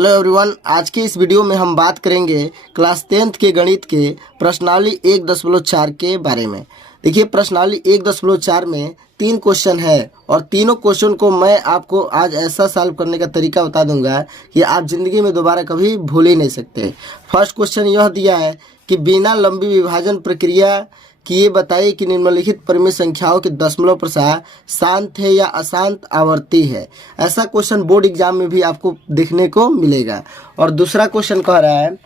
Hello everyone, आज के इस वीडियो में हम बात करेंगे क्लास 10th के गणित के प्रश्नावली 1.4 के बारे में। देखिए, प्रश्नावली 1.4 में 3 क्वेश्चन है और तीनों क्वेश्चन को मैं आपको आज ऐसा सॉल्व करने का तरीका बता दूंगा कि आप जिंदगी में दोबारा कभी भूल ही नहीं सकते। फर्स्ट क्वेश्चन यह दिया है कि बिना लंबी विभाजन प्रक्रिया कि ये बताइए कि निम्नलिखित परिमेय संख्याओं के दशमलव प्रसार शांत है या अशांत आवर्ती है। ऐसा क्वेश्चन बोर्ड एग्जाम में भी आपको देखने को मिलेगा। और दूसरा क्वेश्चन कह रहा है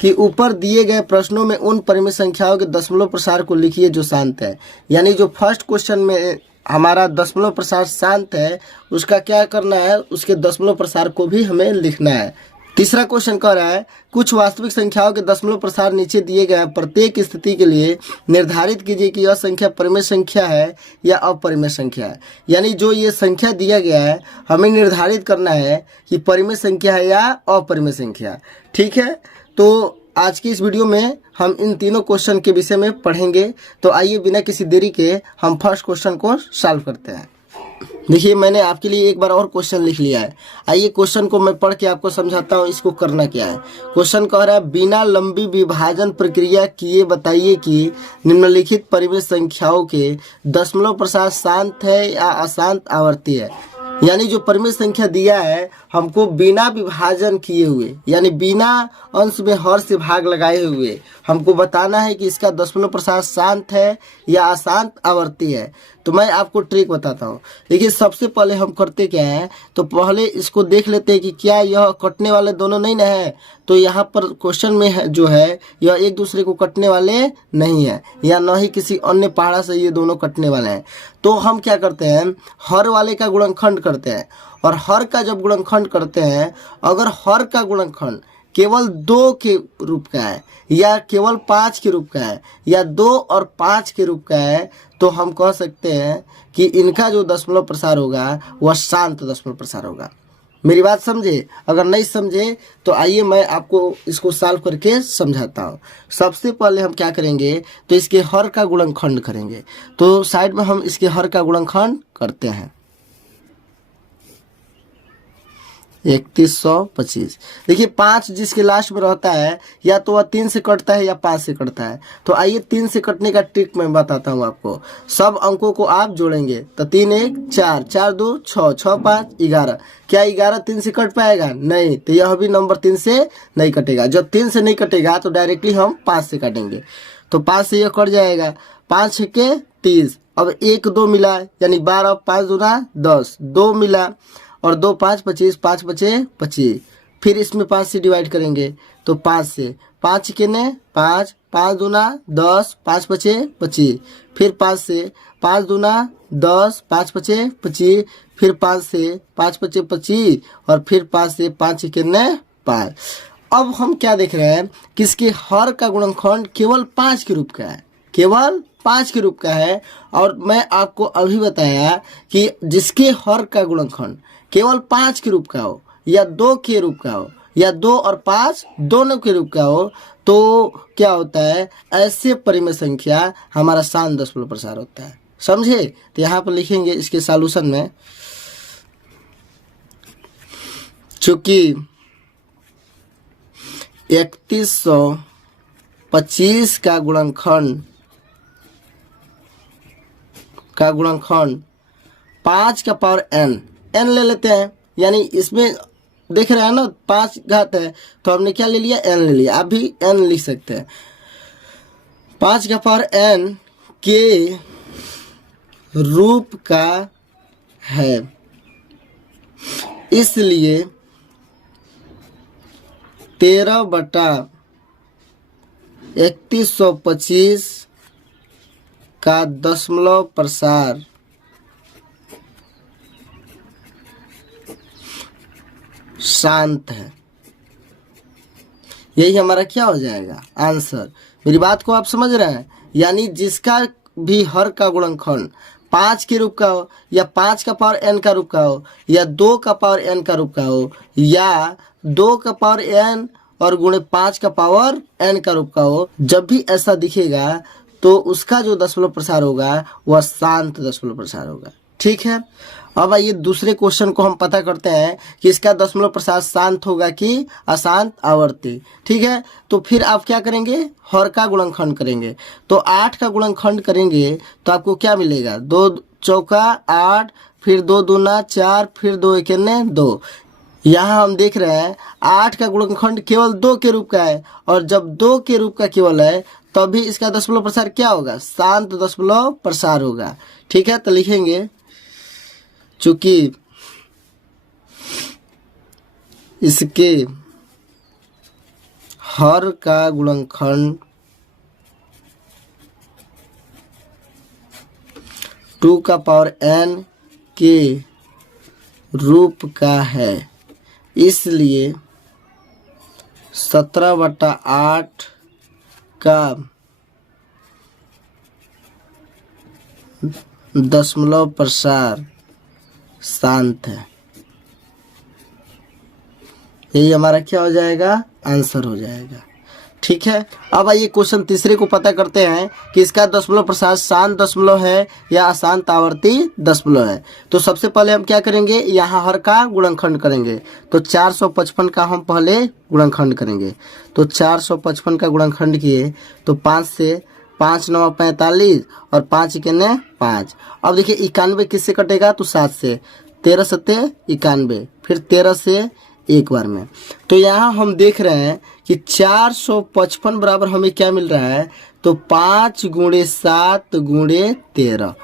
कि ऊपर दिए गए प्रश्नों में उन परिमेय संख्याओं के दशमलव प्रसार को लिखिए जो शांत है। यानी जो फर्स्ट क्वेश्चन में हमारा दशमलव प्रसार शांत है, उसका क्या करना है, उसके दशमलव प्रसार को भी हमें लिखना है। तीसरा क्वेश्चन कह रहा है कुछ वास्तविक संख्याओं के दशमलव प्रसार नीचे दिए गए प्रत्येक स्थिति के लिए निर्धारित कीजिए कि यह संख्या परिमेय संख्या है या अपरिमेय संख्या है। यानी जो ये संख्या दिया गया है हमें निर्धारित करना है कि परिमेय संख्या है या अपरिमेय संख्या। ठीक है, तो आज की इस वीडियो में हम इन तीनों क्वेश्चन के विषय में पढ़ेंगे। तो आइए बिना किसी देरी के हम फर्स्ट क्वेश्चन को सॉल्व करते हैं। देखिए, मैंने आपके लिए एक बार और क्वेश्चन लिख लिया है। आइए क्वेश्चन को मैं पढ़ के आपको समझाता हूँ इसको करना क्या है। क्वेश्चन कह रहा है बिना लंबी विभाजन प्रक्रिया किए बताइए कि निम्नलिखित परिमेय संख्याओं के दशमलव प्रसार शांत है या अशांत आवर्ती है। यानी जो परिमेय संख्या दिया है हमको बिना विभाजन किए हुए, यानी बिना अंश में हर से भाग लगाए हुए हमको बताना है कि इसका दशमलव प्रसार शांत है या अशांत आवर्ती है। तो मैं आपको ट्रिक बताता हूँ। देखिए, सबसे पहले हम करते क्या है, तो पहले इसको देख लेते हैं कि क्या यह कटने वाले दोनों नहीं ना है। तो यहाँ पर क्वेश्चन में है जो है यह एक दूसरे को कटने वाले नहीं है, या न ही किसी अन्य पहाड़ा से ये दोनों कटने वाले हैं। तो हम क्या करते हैं, हर वाले का गुणनखंड करते हैं। और हर का जब गुणनखंड करते हैं, अगर हर का गुणनखंड केवल 2 के रूप का है या केवल 5 के रूप का है या 2 और 5 के रूप का है, तो हम कह सकते हैं कि इनका जो दशमलव प्रसार होगा वह शांत दशमलव प्रसार होगा। मेरी बात समझे? अगर नहीं समझे तो आइए मैं आपको इसको सॉल्व करके समझाता हूँ। सबसे पहले हम क्या करेंगे, तो इसके हर का गुणनखंड करेंगे। तो साइड में हम इसके हर का गुणनखंड करते हैं 3125। देखिए, 5 जिसके लास्ट में रहता है या तो वह 3 से कटता है या 5 से कटता है। तो आइए 3 से कटने का ट्रिक मैं बताता हूँ आपको। सब अंकों को आप जोड़ेंगे तो 3 1 4, 4 2 6, 6 5 11। क्या 11 3 से कट पाएगा? नहीं। तो यह भी नंबर 3 से नहीं कटेगा। जब 3 से नहीं कटेगा तो डायरेक्टली हम 5 से काटेंगे। तो 5 से यह कट जाएगा। 5 के 30। अब 1 2 मिला, यानी 12, 5 दूना 10, 2 मिला और 2 5 25, 5 बचे 25। फिर इसमें 5 से डिवाइड करेंगे तो 5 से 5 के ने 5, 5 दूना 10, 5 बचे 25। फिर 5 से 5 दूना 10, 5 बचे 25। फिर 5 से 5 बचे 25 और फिर 5 से 5 के ने 5। अब हम क्या देख रहे हैं कि इसके हर का गुणनखंड केवल 5 के रूप का है, केवल 5 के रूप का है। और मैं आपको अभी बताया कि जिसके हर का गुणनखंड केवल 5 के रूप का हो या 2 के रूप का हो या 2 और 5 दोनों के रूप का हो, तो क्या होता है, ऐसे परिमेय संख्या हमारा शांत दशमलव प्रसार होता है। समझे? तो यहाँ पर लिखेंगे इसके सॉल्यूशन में, चूंकि 3125 का गुणनखंड 5 का पावर n ले लेते हैं। यानी इसमें देख रहे हैं ना 5 घात है, तो हमने क्या ले लिया, n ले लिया। आप भी n लिख सकते हैं। 5 का पावर n के रूप का है, इसलिए 13/3125 का दशमलव प्रसार शांत है। यही हमारा क्या हो जाएगा, आंसर। मेरी बात को आप समझ रहे हैं? यानी जिसका भी हर का गुणनखंड 5 के रूप का हो या 5 का पावर n का रूप का हो या 2 का पावर n का रूप का हो या 2 का पावर n और गुणे 5 का पावर n का रूप का हो, जब भी ऐसा दिखेगा तो उसका जो दशमलव प्रसार होगा वह शांत दशमलव प्रसार होगा। ठीक है। अब आइए दूसरे क्वेश्चन को हम पता करते हैं कि इसका दशमलव प्रसार शांत होगा कि अशांत आवर्ती। ठीक है, तो फिर आप क्या करेंगे, हर का गुणनखंड करेंगे। तो 8 का गुणनखंड करेंगे तो आपको क्या मिलेगा, 2 चौका 8, फिर 2 दूना 4, फिर 2 एके 2। यहाँ हम देख रहे हैं 8 का गुणनखंड केवल 2 के रूप का है, और जब 2 के रूप का केवल है तभी इसका दशमलव प्रसार क्या होगा, शांत दशमलव प्रसार होगा। ठीक है, तो लिखेंगे चूंकि इसके हर का गुणनखंड 2 का पावर n के रूप का है, इसलिए 17/8 का दशमलव प्रसार शांत है। यही हमारा क्या हो जाएगा, आंसर हो जाएगा। ठीक है, अब आइए क्वेश्चन तीसरे को पता करते हैं कि इसका दशमलव प्रसार शांत दशमलव है या अशांत आवर्ती दशमलव है। तो सबसे पहले हम क्या करेंगे, यहाँ हर का गुणनखंड करेंगे। तो 455 का हम पहले गुणनखंड करेंगे। तो 455 का गुणनखंड किए तो 5 से 5 9 45 और 5 एके 5। अब देखिए 91 किससे कटेगा, तो 7 से, 13 सत्ते 91, फिर 13 से एक बार में। तो यहाँ हम देख रहे हैं कि 455 बराबर हमें क्या मिल रहा है, तो 5 × 7 × 13,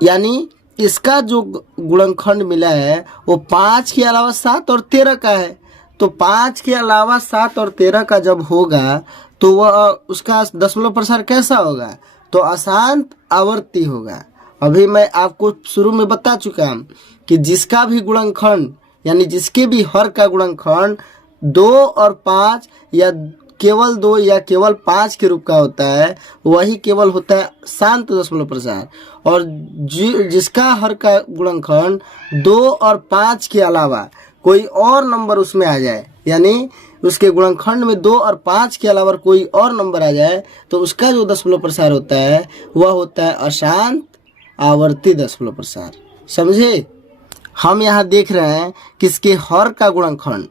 यानी इसका जो गुणनखंड मिला है वो 5 के अलावा 7 और 13 का है। तो 5 के अलावा 7 और 13 का जब होगा तो वह उसका दशमलव प्रसार कैसा होगा, तो अशांत आवर्ती होगा। अभी मैं आपको शुरू में बता चुका हूँ कि जिसका भी गुणनखंड यानी जिसके भी हर का गुणनखंड 2 और 5 या केवल 2 या केवल 5 के रूप का होता है, वही केवल होता है शांत दशमलव प्रसार। और जिसका हर का गुणनखंड 2 और 5 के अलावा कोई और नंबर उसमें आ जाए, यानी उसके गुणनखंड में 2 और 5 के अलावा कोई और नंबर आ जाए, तो उसका जो दशमलव प्रसार होता है वह होता है अशांत आवर्ती दशमलव प्रसार। समझे। हम यहाँ देख रहे हैं कि इसके हर का गुणनखंड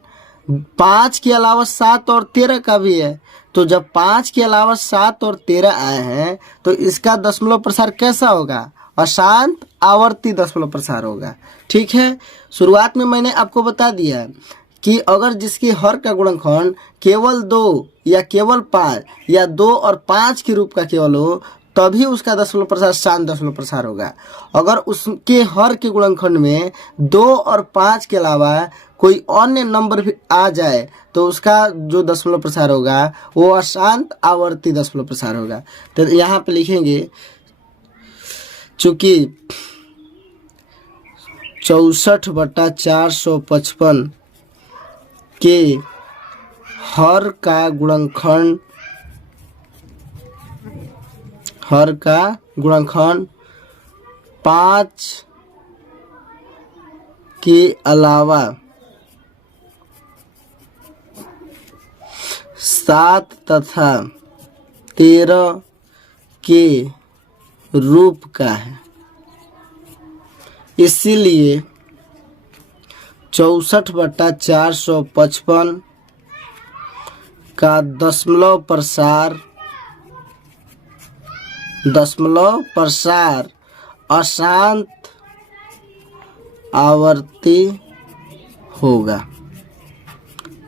5 के अलावा 7 और 13 का भी है। तो जब 5 के अलावा 7 और 13 आए हैं तो इसका दशमलव प्रसार कैसा होगा, अशांत आवर्ती दशमलव प्रसार होगा। ठीक है, शुरुआत में मैंने आपको बता दिया कि अगर जिसके हर का गुणनखंड केवल 2 या केवल 5 या 2 और 5 के रूप का केवल हो तभी उसका दशमलव प्रसार शांत दशमलव प्रसार होगा। अगर उसके हर के गुणनखंड में 2 और 5 के अलावा कोई अन्य नंबर भी आ जाए तो उसका जो दशमलव प्रसार होगा वो अशांत आवर्ती दशमलव प्रसार होगा। तो यहाँ पे लिखेंगे चूंकि 64/455 के हर का गुणनखंड 5 के अलावा 7 तथा 13 के रूप का है, इसीलिए 64/455 का दशमलव प्रसार अशांत आवर्ती होगा।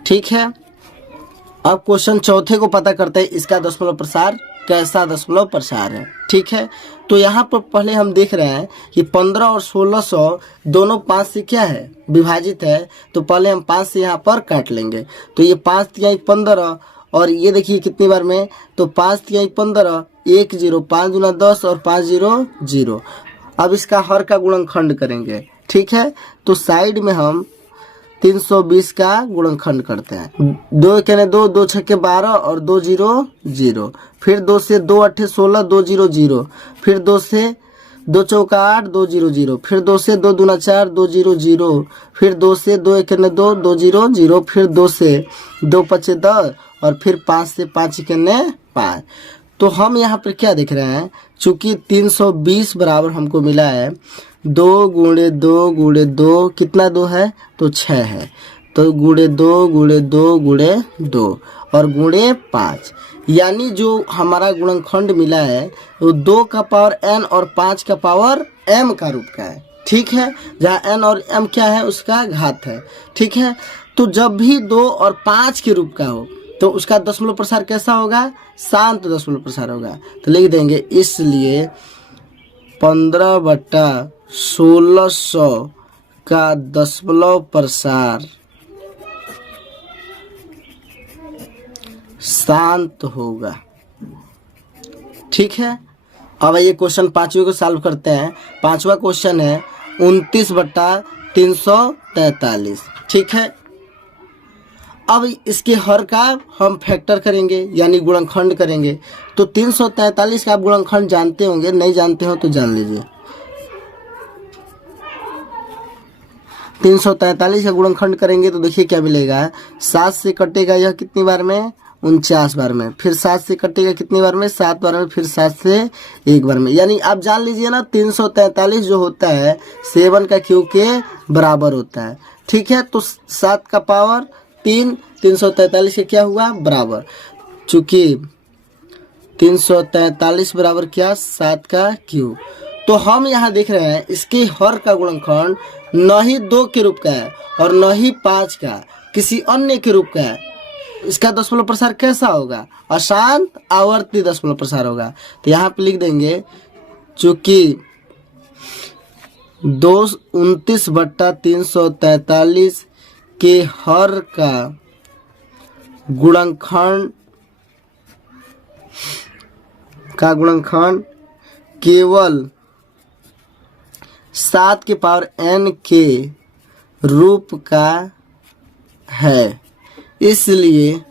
ठीक है, अब क्वेश्चन चौथे को पता करते हैं इसका दशमलव प्रसार कैसा दशमलव प्रसार है। ठीक है, तो यहाँ पर पहले हम देख रहे हैं कि 15 और 1600 दोनों 5 से क्या है, विभाजित है। तो पहले हम 5 से यहाँ पर काट लेंगे। तो ये 5 तिहाई 15 और ये देखिए कितनी बार में, तो 5 तिहाई 15, 1 0, 5 दूना 10 और 5 0 0। अब इसका हर का गुणनखंड करेंगे। ठीक है, तो साइड में हम 320 का गुणनखंड करते हैं। 2 एके 2, 2 छक्के 12 और 2 0 0, फिर 2 से 2 8 16, 2 0 0, फिर 2 से 2 चौका 8, 2 0 0, फिर 2 से 2 दूना 4, 2 0 0, फिर 2 से 2 एके 2, 2 0 0, फिर 2 से 2 5 10 और फिर 5 से 5 एके 5। तो हम यहाँ पर क्या देख रहे हैं, चूंकि 320 बराबर हमको मिला है 2 गुणे 2 गुणे 2 कितना 2 है तो 6 है। तो गुणे 2 गुणे 2 गुणे 2 और गुणे 5, यानी जो हमारा गुणनखंड मिला है वो 2 का पावर n और 5 का पावर m का रूप का है। ठीक है, जहाँ n और m क्या है उसका घात है। ठीक है, तो जब भी 2 और 5 के रूप का हो तो उसका दशमलव प्रसार कैसा होगा, शांत दशमलव प्रसार होगा। तो लिख देंगे इसलिए 15/1600 का दशमलव प्रसार शांत होगा। ठीक है, अब ये क्वेश्चन 5वें को सॉल्व करते हैं। 5वां क्वेश्चन है 29/343। ठीक है, अब इसके हर का हम फैक्टर करेंगे यानी गुणनखंड करेंगे। तो 343 का आप गुणनखंड जानते होंगे, नहीं जानते हो तो जान लीजिए। 343 का गुणनखंड करेंगे तो देखिए क्या मिलेगा। 7 से कटेगा यह कितनी बार में, 49 बार में। फिर 7 से कटेगा कितनी बार में, 7 बार में। फिर 7 से 1 बार में। यानी आप जान लीजिए ना 343 जो होता है 7 का क्यूब के बराबर होता है। ठीक है, तो 7 का पावर 3 343 के क्या हुआ बराबर। चूंकि 343 बराबर क्या, 7 का क्यूब। तो हम यहाँ देख रहे हैं इसके हर का गुणनखंड न ही 2 के रूप का है और न ही 5 का, किसी अन्य के रूप का है। इसका दशमलव प्रसार कैसा होगा, अशांत आवर्ती दशमलव प्रसार होगा। तो यहाँ पे लिख देंगे चूंकि 29/343 के हर का गुणनखंड केवल 7 के पावर n के रूप का है, इसलिए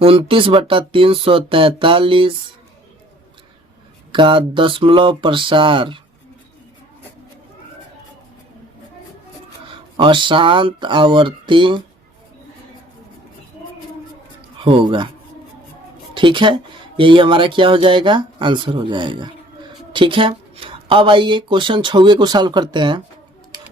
29/343 का दशमलव प्रसार अशांत आवर्ती होगा। ठीक है, यही हमारा क्या हो जाएगा, आंसर हो जाएगा। ठीक है, अब आइए क्वेश्चन 6वें को सॉल्व करते हैं।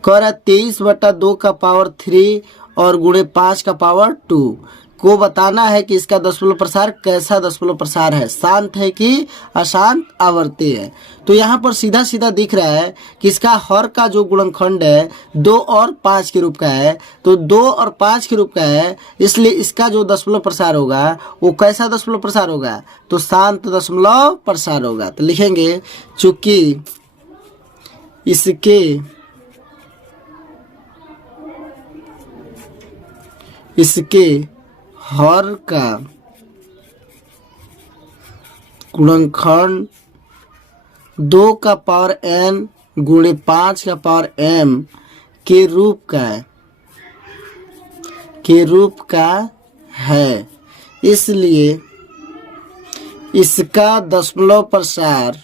कह रहा है 23/2 का पावर 3 और गुणे 5 का पावर 2 को बताना है कि इसका दशमलव प्रसार कैसा दशमलव प्रसार है, शांत है कि अशांत आवर्ती है। तो यहाँ पर सीधा सीधा दिख रहा है कि इसका हर का जो गुणनखंड है 2 और 5 के रूप का है। तो 2 और 5 के रूप का है, इसलिए इसका जो दशमलव प्रसार होगा वो कैसा दशमलव प्रसार होगा, तो शांत दशमलव प्रसार होगा। तो लिखेंगे चूंकि इसके हर का गुणनखंड 2 का पावर n गुणे 5 का पावर m के रूप का है, इसलिए इसका दशमलव प्रसार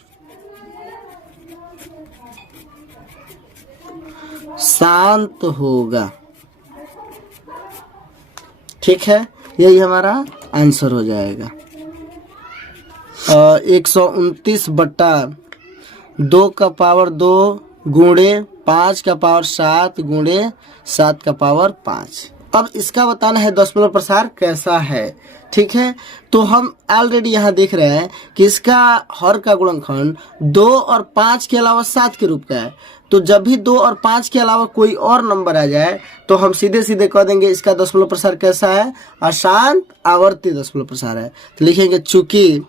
शांत होगा। ठीक है, यही हमारा आंसर हो जाएगा। 129/2 का पावर 2 गुणे 5 का पावर 7 गुणे 7 का पावर 5। अब इसका बताना है दशमलव प्रसार कैसा है। ठीक है, तो हम ऑलरेडी यहाँ देख रहे हैं कि इसका हर का गुणनखंड 2 और 5 के अलावा 7 के रूप का है। तो जब भी 2 और 5 के अलावा कोई और नंबर आ जाए तो हम सीधे सीधे कह देंगे इसका दशमलव प्रसार कैसा है, अशांत आवर्ती दशमलव प्रसार है। तो लिखेंगे चूंकि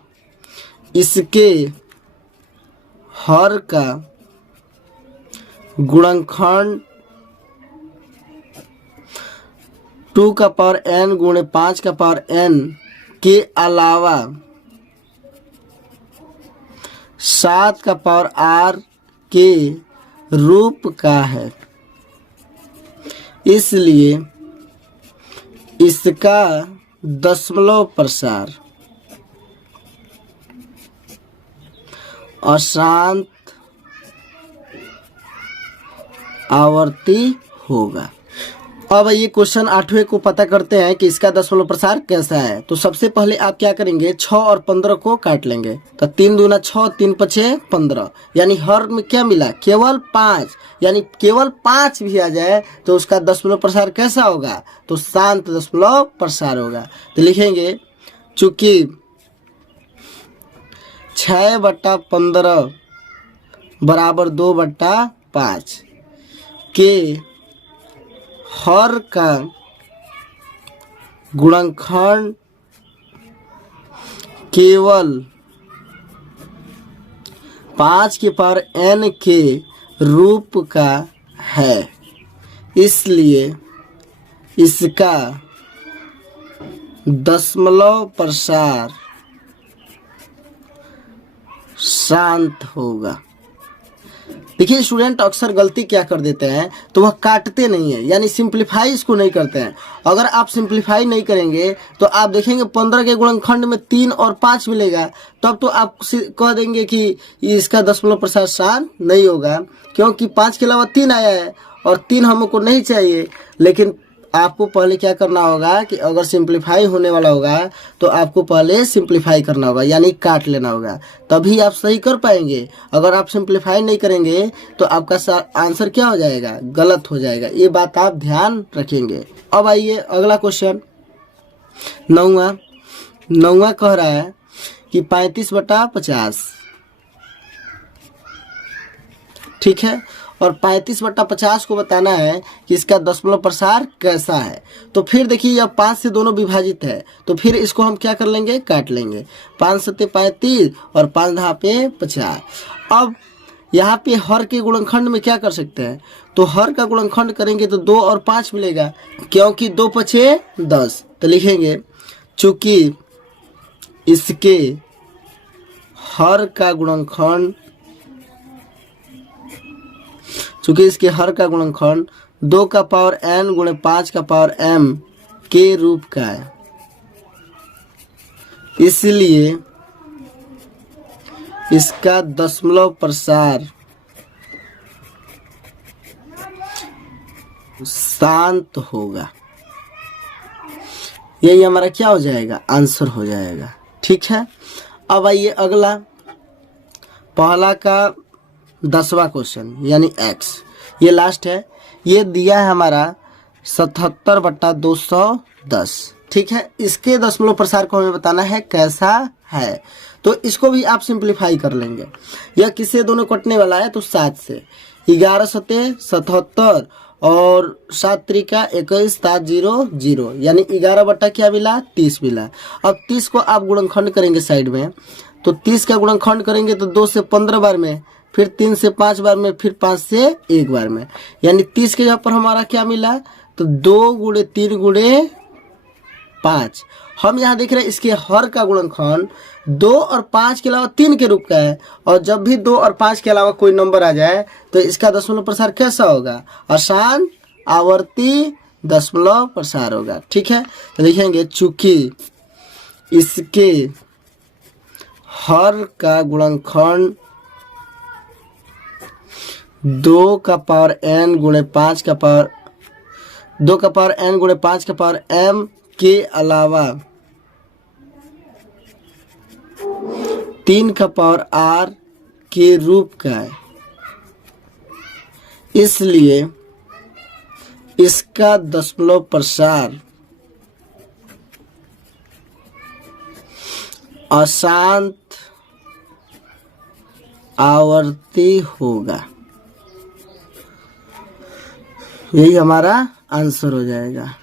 इसके हर का गुणनखंड 2 का पावर n गुणे 5 का पावर n के अलावा 7 का पावर r के रूप का है, इसलिए इसका दशमलव प्रसार अशांत आवर्ती होगा। अब ये क्वेश्चन 8वें को पता करते हैं कि इसका दशमलव प्रसार कैसा है। तो सबसे पहले आप क्या करेंगे, 6 और 15 को काट लेंगे। तो 3 दूना 6, 3 पचे 15, यानी हर में क्या मिला, केवल 5, यानी केवल 5 भी आ जाए तो उसका दशमलव प्रसार कैसा होगा, तो शांत दशमलव प्रसार होगा। तो लिखेंगे चूंकि 6/15 बराबर 2/5 के हर का गुणनखंड केवल 5 की पावर n के रूप का है, इसलिए इसका दशमलव प्रसार शांत होगा। देखिए स्टूडेंट अक्सर गलती क्या कर देते हैं, तो वह काटते नहीं है, यानी सिंप्लीफाई इसको नहीं करते हैं। अगर आप सिंप्लीफाई नहीं करेंगे तो आप देखेंगे 15 के गुणनखंड में 3 और 5 मिलेगा, तब तो आप कह देंगे कि इसका दशमलव प्रसार शांत नहीं होगा, क्योंकि 5 के अलावा 3 आया है और 3 हमको नहीं चाहिए। लेकिन आपको पहले क्या करना होगा कि अगर सिंप्लीफाई होने वाला होगा तो आपको पहले सिंप्लीफाई करना होगा, यानी काट लेना होगा, तभी आप सही कर पाएंगे। अगर आप सिंप्लीफाई नहीं करेंगे तो आपका आंसर क्या हो जाएगा, गलत हो जाएगा। ये बात आप ध्यान रखेंगे। अब आइए अगला क्वेश्चन 9वां कह रहा है कि 35/50, ठीक है, और 35/50 को बताना है कि इसका दशमलव प्रसार कैसा है। तो फिर देखिए यह 5 से दोनों विभाजित है, तो फिर इसको हम क्या कर लेंगे, काट लेंगे। 5 7 35 और 5 10 पे 50। अब यहाँ पे हर के गुणनखंड में क्या कर सकते हैं, तो हर का गुणनखंड करेंगे तो 2 और 5 मिलेगा, क्योंकि 2 पचे 10। तो लिखेंगे चूंकि इसके हर का गुणनखंड, चूंकि इसके हर का गुणनखंड 2 का पावर n गुणे 5 का पावर m के रूप का है, इसलिए इसका दशमलव प्रसार शांत होगा। यही हमारा क्या हो जाएगा, आंसर हो जाएगा। ठीक है, अब आइए अगला, पहला का 10वां क्वेश्चन यानी x, ये लास्ट है। ये दिया है हमारा 77/210, ठीक है। इसके दशमलव प्रसार को हमें बताना है कैसा है। तो इसको भी आप सिंप्लीफाई कर लेंगे। यह किससे दोनों कटने वाला है, तो 7 से। 11 सते 77 और 7 त्रिका 21, 7 0 0, यानी 11 बट्टा क्या मिला, 30 मिला। अब 30 को आप गुणनखंड करेंगे साइड में, तो 30 का गुणनखंड करेंगे तो 2 से 15 बार में, फिर 3 से 5 बार में, फिर 5 से 1 बार में, यानी 30 के यहाँ पर हमारा क्या मिला, तो 2 गुणे 3 गुणे 5। हम यहाँ देख रहे हैं इसके हर का गुणनखंड 2 और 5 के अलावा 3 के रूप का है, और जब भी 2 और 5 के अलावा कोई नंबर आ जाए तो इसका दशमलव प्रसार कैसा होगा, अशांत आवर्ती दशमलव प्रसार होगा। ठीक है, तो लिखेंगे चूंकि इसके हर का गुणनखंड 2 का पावर n गुणे 5 का पावर 2 का पावर n गुणे 5 का पावर m के अलावा 3 का पावर r के रूप का है, इसलिए इसका दशमलव प्रसार अशांत आवर्ती होगा। यही हमारा आंसर हो जाएगा।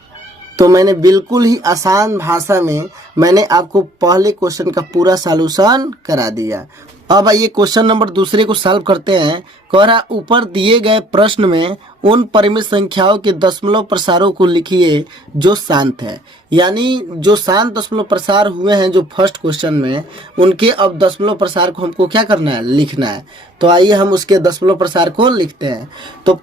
तो मैंने बिल्कुल ही आसान भाषा में मैंने आपको पहले क्वेश्चन का पूरा सॉल्यूशन करा दिया। अब आइए क्वेश्चन नंबर दूसरे को सॉल्व करते हैं। कह रहा ऊपर दिए गए प्रश्न में उन परिमित संख्याओं के दशमलव प्रसारों को लिखिए जो शांत है। यानी जो शांत दशमलव प्रसार हुए हैं जो फर्स्ट क्वेश्चन में, उनके अब दशमलव प्रसार को हमको क्या करना है, लिखना है। तो आइए हम उसके दशमलव प्रसार को लिखते हैं। तो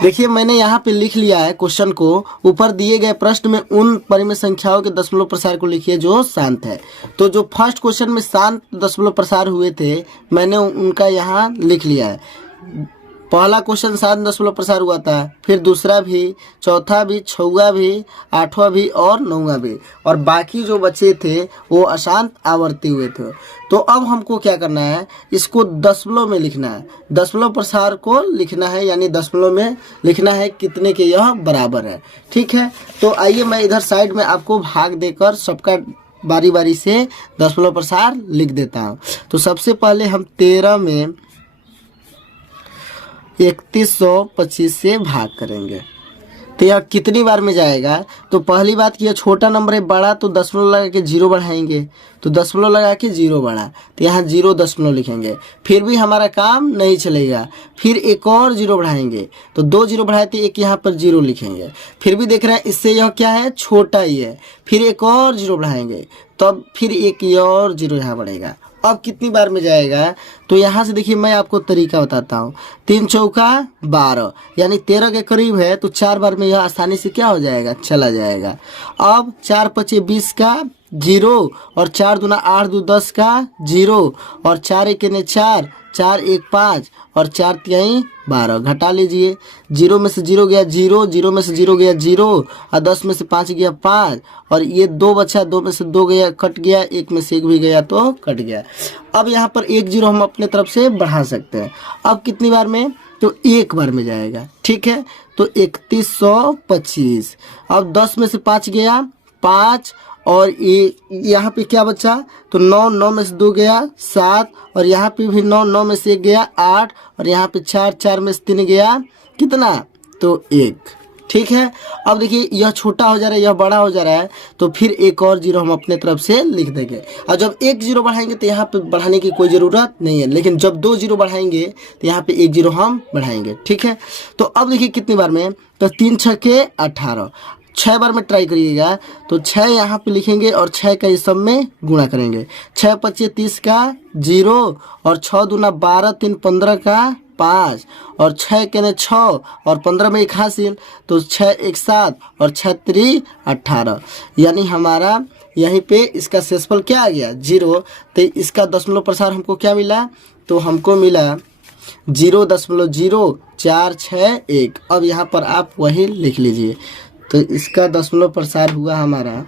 देखिए मैंने यहाँ पे लिख लिया है क्वेश्चन को, ऊपर दिए गए प्रश्न में उन परिमित संख्याओं के दशमलव प्रसार को लिखिए जो शांत है। तो जो फर्स्ट क्वेश्चन में शांत दशमलव प्रसार हुए थे मैंने उनका यहाँ लिख लिया है। पहला क्वेश्चन 7 दशमलव प्रसार हुआ था, फिर दूसरा भी, चौथा भी, छठवां भी, आठवां भी और नौवां भी, और बाकी जो बचे थे वो अशांत आवर्ती हुए थे। तो अब हमको क्या करना है, इसको दशमलव में लिखना है, दशमलव प्रसार को लिखना है, यानी दशमलव में लिखना है कितने के यह बराबर है। ठीक है, तो आइए मैं इधर साइड में आपको भाग देकर सबका बारी बारी से दशमलव प्रसार लिख देता हूँ। तो सबसे पहले हम 13 में 3125 से भाग करेंगे, तो यह कितनी बार में जाएगा। तो पहली बात कि यह छोटा नंबर है, बड़ा तो दशमलव लगा के 0 बढ़ाएंगे, तो दशमलव लगा के 0 बढ़ा, तो यहाँ 0 दशमलव लिखेंगे। फिर भी हमारा काम नहीं चलेगा, फिर एक और 0 बढ़ाएंगे, तो 2 0 बढ़ाए तो एक यहाँ पर 0 लिखेंगे। फिर भी देख रहे हैं इससे यह क्या है, छोटा ही है, फिर एक और 0 बढ़ाएंगे, तब फिर एक और 0 यहाँ बढ़ेगा। अब कितनी बार में जाएगा, तो यहाँ से देखिए मैं आपको तरीका बताता हूँ। 3 चौका 12, यानी 13 के करीब है, तो 4 बार में यह आसानी से क्या हो जाएगा, चला जाएगा। अब 4 पचे 20 का 0, और 4 दूना 8 2 10 का 0, और 4 एक 4, 4 1 5, और 4 3 12, घटा लीजिए। 0 में से 0 गया 0, 0 में से 0 गया 0, और 10 में से 5 गया 5, और ये 2 बचा, 2 में से 2 गया कट गया, 1 में से 1 भी गया तो कट गया। अब यहाँ पर 1 0 हम अपने तरफ से बढ़ा सकते हैं। अब कितनी बार में, तो एक बार में जाएगा। ठीक है, तो 3125। अब 10 में से 5 गया 5, और ये यहाँ पे क्या बचा, तो 9, 9 में से 2 गया 7, और यहाँ पे भी 9, 9 में से 1 गया 8, और यहाँ पे 4, 4 में से 3 गया कितना, तो 1। ठीक है, अब देखिए यह छोटा हो जा रहा है, यह बड़ा हो जा रहा है, तो फिर एक और 0 हम अपने तरफ से लिख देंगे। और जब 1 0 बढ़ाएंगे तो यहाँ पे बढ़ाने की कोई ज़रूरत नहीं है, लेकिन जब 2 0 बढ़ाएंगे तो यहाँ पे 1 0 हम बढ़ाएंगे। ठीक है, तो अब देखिए कितनी बार में, तो 3 6 के 18, 6 बार में ट्राई करिएगा, तो 6 यहाँ पे लिखेंगे और 6 का इस सब में गुणा करेंगे। 6 पचे 30 का 0, और 6 दूना 12 3 15 का 5, और 6 के 6, और 15 में 1 हासिल, तो 6 1 7, और 6 3 18, यानी हमारा यहीं पे इसका शेषफल क्या आ गया, 0। तो इसका दशमलव प्रसार हमको क्या मिला, तो हमको मिला 0.0461। अब यहाँ पर आप वही लिख लीजिए, तो इसका दशमलव प्रसार हुआ हमारा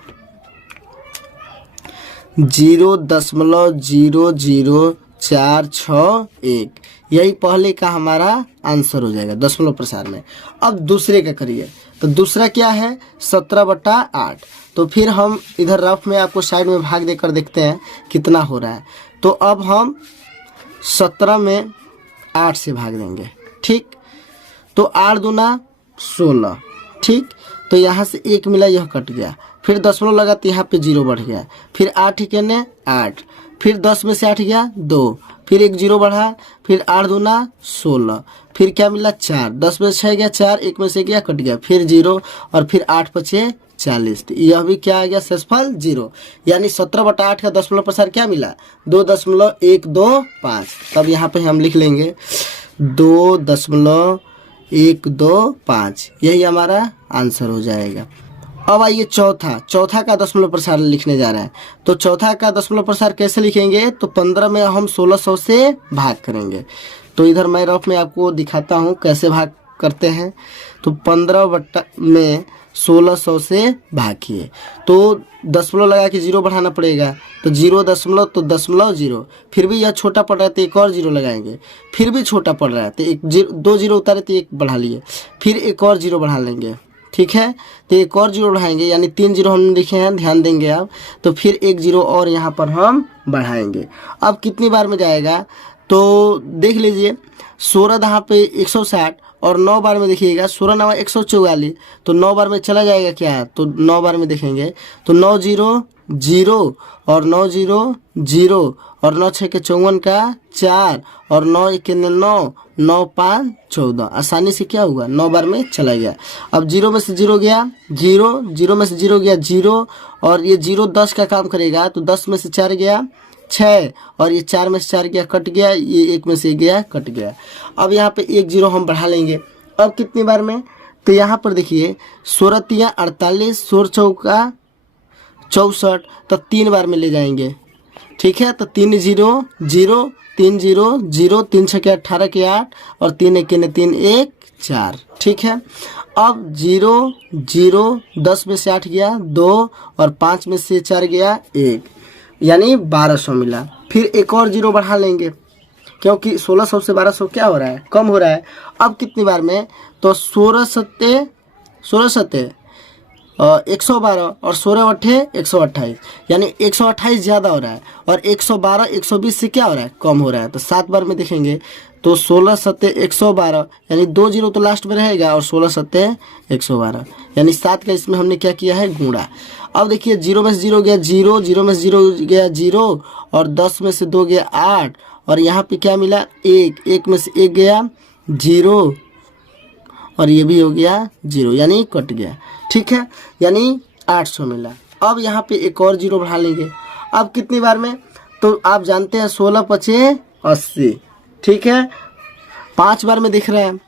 0.00461। यही पहले का हमारा आंसर हो जाएगा दशमलव प्रसार में। अब दूसरे का करिए, तो दूसरा क्या है, 17/8। तो फिर हम इधर रफ में आपको साइड में भाग देकर देखते हैं कितना हो रहा है। तो अब हम 17 में 8 से भाग देंगे। ठीक, तो 8 दूना 16। ठीक, तो यहाँ से 1 मिला, यह कट गया, फिर दशमलव लगा तो यहाँ पे 0 बढ़ गया, फिर 8 के 8, फिर 10 में से 8 गया 2, फिर 1 0 बढ़ा, फिर 8 दूना 16, फिर क्या मिला 4, 10 में से 6 गया 4, 1 में से गया कट गया, फिर 0, और फिर 8 पचे 40। तो यह भी क्या आ गया, शेषफल 0। यानी 17/8 का दशमलव प्रसार क्या मिला, 2.125। तब यहाँ पे हम लिख लेंगे 2.125, यही हमारा आंसर हो जाएगा। अब आइए चौथा का दशमलव प्रसार लिखने जा रहा है। तो चौथा का दशमलव प्रसार कैसे लिखेंगे, तो 15 में हम 1600 से भाग करेंगे। तो इधर मैं रफ में आपको दिखाता हूँ कैसे भाग करते हैं। तो 15 में 1600 से भाग किए, तो दशमलव लगा के 0 बढ़ाना पड़ेगा, तो 0 दशमलव, तो दशमलव 0, फिर भी यह छोटा पड़ रहा है तो एक और 0 लगाएंगे, फिर भी छोटा पड़ रहा है तो 2 0 उतारे तो 1 बढ़ा लिए, फिर एक और 0 बढ़ा लेंगे। ठीक है, तो एक और 0 बढ़ाएंगे, यानी 3 0 हम लिखे हैं, ध्यान देंगे आप। तो फिर 1 0 और यहाँ पर हम बढ़ाएंगे। अब कितनी बार में जाएगा, तो देख लीजिए 16 यहाँ पे 160, और 9 बार में देखिएगा 16 9 144, तो 9 बार में चला जाएगा क्या, तो 9 बार में देखेंगे तो 9 0 0, और 9 0 0, और 9 6 के 54 का 4, और 9 1 के 9, 9 5 14, आसानी से क्या हुआ, 9 बार में चला गया। अब 0 में से 0 गया 0, 0 में से 0 गया 0, और ये 0 10 का काम करेगा, तो 10 में से 4 गया 6, और ये 4 में से 4 गया कट गया, ये 1 में से गया कट गया। अब यहाँ पे 1 0 हम बढ़ा लेंगे। अब कितनी बार में, तो यहाँ पर देखिए 16 3 48, 16 चौका 64, तो 3 बार में ले जाएंगे। ठीक है। तो 3 0 0 3 0 0 3 6 18 के 8 और 3 1 3 1 4, ठीक है। अब 0 0 10 में से 8 गया 2 और 5 में से 4 गया 1, यानी 1200 मिला। फिर एक और 0 बढ़ा लेंगे क्योंकि 1600 से 1200 क्या हो रहा है, कम हो रहा है। अब कितनी बार में, तो 16 सत्ते 112 और 16 अट्ठे 128, यानी 128 ज़्यादा हो रहा है और 112 120 से क्या हो रहा है, कम हो रहा है। तो 7 बार में देखेंगे तो 16 सत्ते 112, यानी 2 0 तो लास्ट में रहेगा और 16 सत्ते 112, यानी 7 का इसमें हमने क्या किया है, गुणा। अब देखिए 0 में से 0 गया 0, 0 में से 0 गया 0 और 10 में से 2 गया 8 और यहाँ पे क्या मिला 1, 1 में से 1 गया 0 और ये भी हो गया 0, यानी कट गया, ठीक है, यानी 800 मिला। अब यहाँ पे एक और 0 बढ़ा लेंगे। अब कितनी बार में, तो आप जानते हैं 16 5 80, ठीक है, 5 बार में दिख रहा है।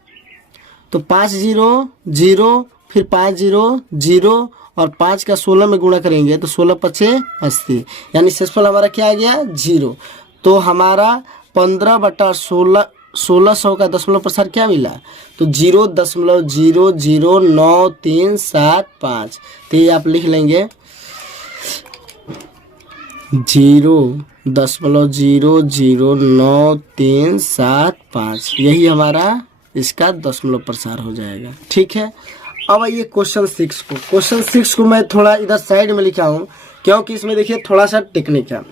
तो 5 0 0 फिर 5 0 0 और 5 का 16 में गुणा करेंगे तो 16 5 80, यानी शेषफल हमारा क्या आ गया 0। तो हमारा 15/16 का दशमलव प्रसार क्या मिला, तो 0.00937 तो ये आप लिख लेंगे 0.00937, यही हमारा इसका दशमलव प्रसार हो जाएगा, ठीक है। अब आइए क्वेश्चन 6 को। क्वेश्चन 6 को मैं थोड़ा इधर साइड में लिखा हूँ क्योंकि इसमें देखिए थोड़ा सा टेक्निक है।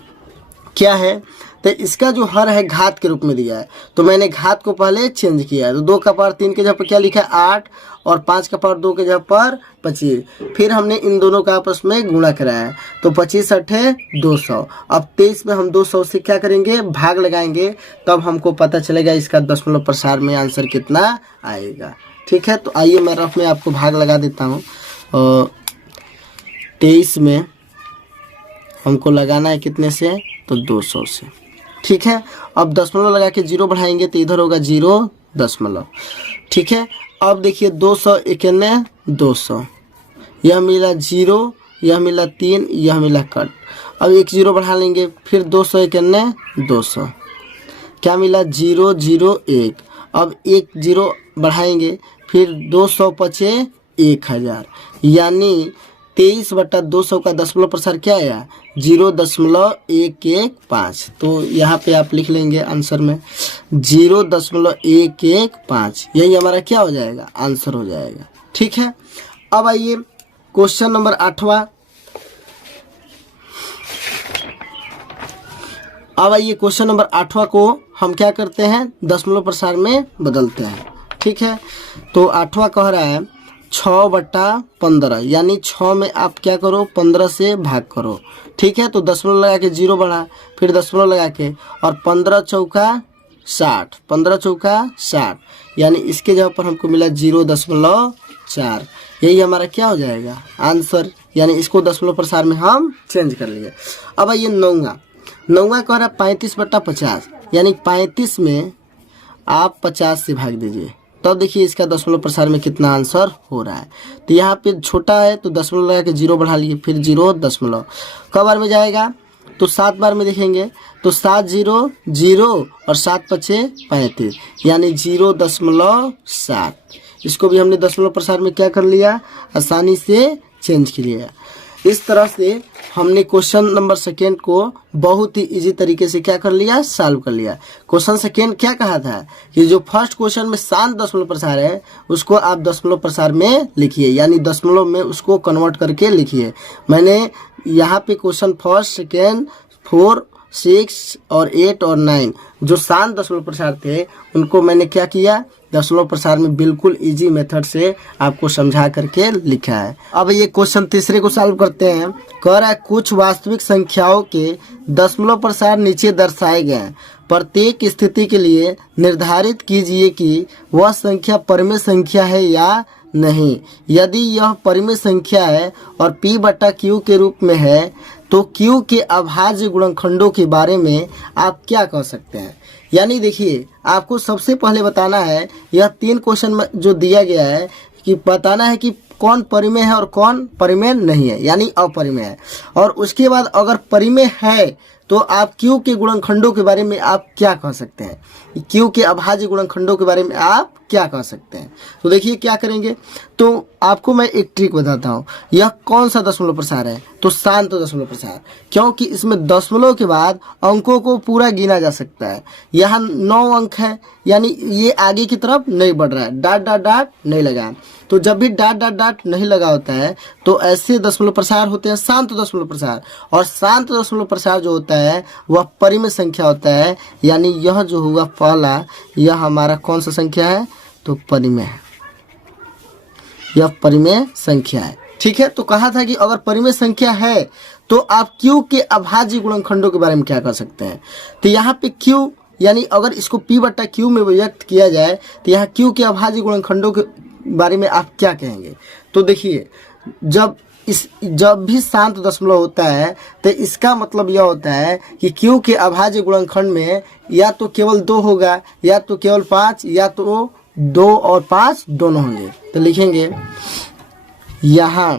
क्या है, तो इसका जो हर है घात के रूप में दिया है, तो मैंने घात को पहले चेंज किया है। तो 2 का पावर 3 के जगह पर क्या लिखा है 8 और 5 का पावर 2 के जगह पर 25, फिर हमने इन दोनों का आपस में गुणा कराया है। तो 25 8 200। अब 23 में हम 200 से क्या करेंगे, भाग लगाएंगे, तब हमको पता चलेगा इसका दशमलव प्रसार में आंसर कितना आएगा, ठीक है। तो आइए मैं रफ में आपको भाग लगा देता हूँ। 23 में हमको लगाना है कितने से, तो 200 से, ठीक है। अब दशमलव लगा के 0 बढ़ाएंगे तो इधर होगा 0 दशमलव, ठीक है। अब देखिए 291 200, यह मिला 0, यह मिला 3, यह मिला कट। अब एक 0 बढ़ा लेंगे, फिर 291 200, क्या मिला 0 0 1। अब एक 0 बढ़ाएंगे, फिर 200 5 1000, यानी 23/200 का दशमलव प्रसार क्या आया 0.115। तो यहाँ पे आप लिख लेंगे आंसर में 0.115, यही हमारा क्या हो जाएगा, आंसर हो जाएगा, ठीक है। अब आइए क्वेश्चन नंबर 8वां। अब आइए क्वेश्चन नंबर 8वां को हम क्या करते हैं, दशमलव प्रसार में बदलते हैं, ठीक है। तो 8वां कह रहा है 6/15, यानी 6 में आप क्या करो 15 से भाग करो, ठीक है। तो दशमलव लगा के 0 बढ़ा, फिर दशमलव लगा के, और 15 चौका 60, 15 चौका 60, यानी इसके जगह पर हमको मिला 0.4, यही हमारा क्या हो जाएगा आंसर, यानी इसको दशमलव प्रसार में हम चेंज कर लिए। अब आइए 9वां कह रहा है 35/50, यानी 35 में आप 50 से भाग दीजिए, तब देखिए इसका दशमलव प्रसार में कितना आंसर हो रहा है। तो यहाँ पे छोटा है तो दशमलव लगा के 0 बढ़ा लिए, फिर 0 दशमलव, कब बार में जाएगा, तो 7 बार में देखेंगे तो 7 0 0 और 7 5 35, यानी 0.7। इसको भी हमने दशमलव प्रसार में क्या कर लिया, आसानी से चेंज कर लिया। इस तरह से हमने क्वेश्चन नंबर 2 को बहुत ही इजी तरीके से क्या कर लिया, सॉल्व कर लिया। क्वेश्चन 2 क्या कहा था कि जो फर्स्ट क्वेश्चन में शांत दशमलव प्रसार है उसको आप दशमलव प्रसार में लिखिए, यानी दशमलव में उसको कन्वर्ट करके लिखिए। मैंने यहाँ पे क्वेश्चन 1, 2, 4, 6 और 8 और 9 जो शांत दशमलव प्रसार थे उनको मैंने क्या किया, दशमलव प्रसार में बिल्कुल इजी मेथड से आपको समझा करके लिखा है। अब ये क्वेश्चन 3 को सॉल्व करते हैं। कह रहा है कुछ वास्तविक संख्याओं के दशमलव प्रसार नीचे दर्शाए गए हैं, प्रत्येक स्थिति के लिए निर्धारित कीजिए कि वह संख्या परिमेय संख्या है या नहीं। यदि यह परिमेय संख्या है और P/Q के रूप में है तो Q के अभाज्य गुणनखंडों के बारे में आप क्या कह सकते हैं। यानी देखिए आपको सबसे पहले बताना है, यह 3 क्वेश्चन में जो दिया गया है कि बताना है कि कौन परिमेय है और कौन परिमेय नहीं है, यानी अपरिमेय है। और उसके बाद अगर परिमेय है तो आप Q के गुणनखंडों के बारे में आप क्या कह सकते हैं? Q के अभाज्य गुणनखंडों के बारे में आप क्या कह सकते हैं? तो देखिए क्या करेंगे, तो आपको मैं एक ट्रिक बताता हूँ। यह कौन सा दशमलव प्रसार है? तो शांत दशमलव प्रसार, क्योंकि इसमें दशमलव के बाद अंकों को पूरा गिना जा सकता है। यहाँ 9 अंक है, यानी ये आगे की तरफ नहीं बढ़ रहा है, डाट डाट डाट नहीं लगा। तो जब भी डाट डाट डाट नहीं लगा होता है तो ऐसे दशमलव प्रसार होते हैं शांत दशमलव प्रसार। और शांत दशमलव प्रसार जो होता है वह परिमेय संख्या होता है, यानी यह जो हुआ पहला, यह हमारा कौन सा संख्या है? तो परिमेय है, यह परिमेय संख्या है। ठीक है, तो कहा था कि अगर परिमेय संख्या है तो आप Q के अभाज्य गुणनखंडों के बारे में क्या कर सकते हैं? तो यहाँ पे Q, यानी अगर इसको P/Q में व्यक्त किया जाए तो यहाँ Q के अभाज्य गुणनखंडों के बारे में आप क्या कहेंगे? तो देखिए, जब भी शांत दशमलव होता है तो इसका मतलब यह होता है कि Q के अभाज्य गुणनखंड में या तो केवल 2 होगा, या तो केवल 5, या तो 2 और 5 दोनों होंगे। तो लिखेंगे यहाँ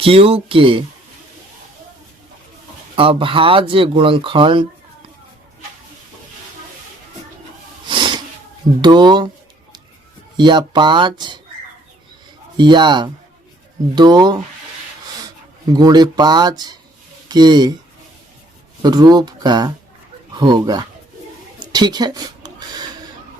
Q के अभाज्य गुणनखंड 2 या 5 या 2 गुणे 5 के रूप का होगा। ठीक है,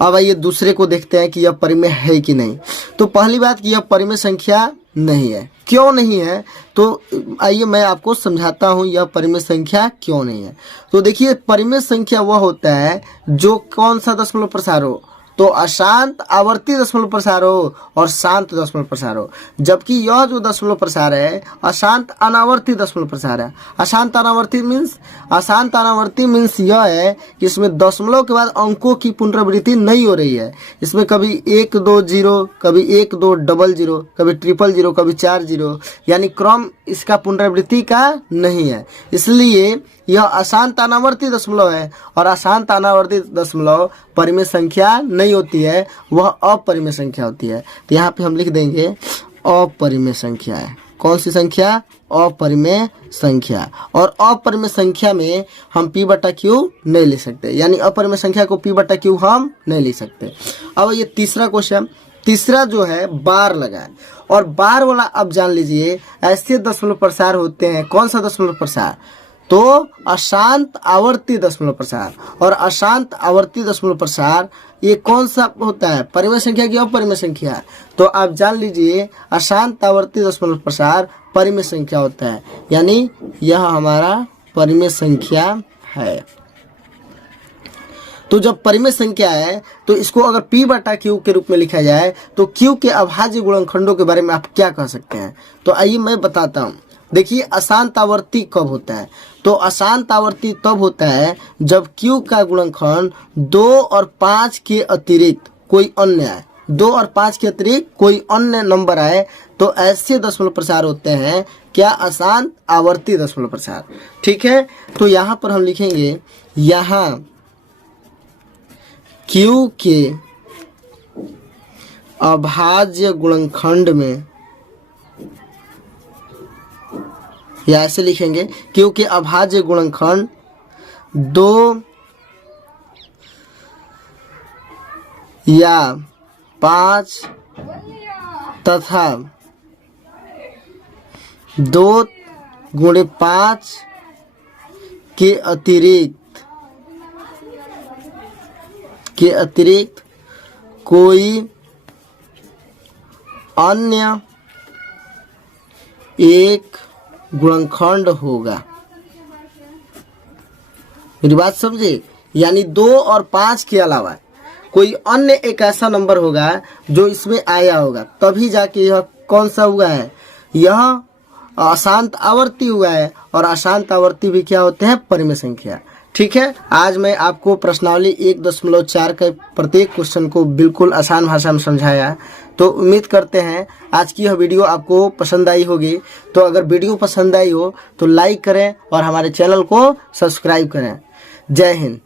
अब आइए दूसरे को देखते हैं कि यह परिमेय है कि नहीं। तो पहली बात कि यह परिमेय संख्या नहीं है। क्यों नहीं है? तो आइए मैं आपको समझाता हूँ यह परिमेय संख्या क्यों नहीं है। तो देखिए, परिमेय संख्या वह होता है जो कौन सा दशमलव प्रसार हो? तो अशांत आवर्ती दशमलव प्रसार हो और शांत दशमलव प्रसार हो। जबकि यह जो दशमलव प्रसार है अशांत अनावर्ती दशमलव प्रसार है। अशांत अनावर्ती मीन्स यह है कि इसमें दशमलव के बाद अंकों की पुनरावृत्ति नहीं हो रही है। इसमें कभी 1 2 0, कभी 1 2 00, कभी 000, कभी 4 0, यानी क्रम इसका पुनरावृत्ति का नहीं है। इसलिए यह अशांत अनावर्ती दशमलव है, और अशांत अनावर्ती दशमलव परिमेय संख्या नहीं होती है, वह अपरिमेय संख्या होती है। तो यहाँ पे हम लिख देंगे अपरिमेय संख्या है। कौन सी संख्या? अपरिमेय संख्या। और अपरिमेय संख्या में हम P/Q नहीं ले सकते, यानी अपरिमेय संख्या को P/Q हम नहीं ले सकते। अब ये तीसरा क्वेश्चन, तीसरा जो है बार लगा है, और बार वाला अब जान लीजिए ऐसे दशमलव प्रसार होते हैं। कौन सा दशमलव प्रसार? तो अशांत आवर्ती दशमलव प्रसार। और अशांत आवर्ती दशमलव प्रसार ये कौन सा होता है? परिमेय संख्या की अपरिमेय संख्या। तो आप जान लीजिए अशांत आवर्ती दशमलव प्रसार परिमेय संख्या होता है, यानी यह हमारा परिमेय संख्या है। तो जब परिमेय संख्या है तो इसको अगर P/Q के रूप में लिखा जाए तो Q के अभाज्य गुणनखंडों के बारे में आप क्या कह सकते हैं? तो आइए मैं बताता हूँ। देखिए, अशांत आवर्ती कब होता है? तो अशांत आवर्ती तब होता है जब Q का गुणनखंड 2 और 5 के अतिरिक्त कोई अन्य आए। 2 और 5 के अतिरिक्त कोई अन्य नंबर आए तो ऐसे दशमलव प्रसार होते हैं क्या? अशांत आवर्ती दशमलव प्रसार। ठीक है, तो यहाँ पर हम लिखेंगे, यहाँ Q के अभाज्य गुणनखंड में, या ऐसे लिखेंगे Q के अभाज्य गुणनखंड 2 या 5 तथा 2 गुणे 5 के अतिरिक्त कोई अन्य एक गुणनखंड होगा। मेरी बात समझे? यानी 2 और 5 के अलावा कोई अन्य एक ऐसा नंबर होगा जो इसमें आया होगा, तभी जाके यह कौन सा हुआ है? यह अशांत आवर्ती हुआ है, और अशांत आवर्ती भी क्या होते हैं? परिमेय संख्या। ठीक है, आज मैं आपको प्रश्नावली 1.4 के प्रत्येक क्वेश्चन को बिल्कुल आसान भाषा में समझाया। तो उम्मीद करते हैं आज की यह वीडियो आपको पसंद आई होगी। तो अगर वीडियो पसंद आई हो तो लाइक करें और हमारे चैनल को सब्सक्राइब करें। जय हिंद।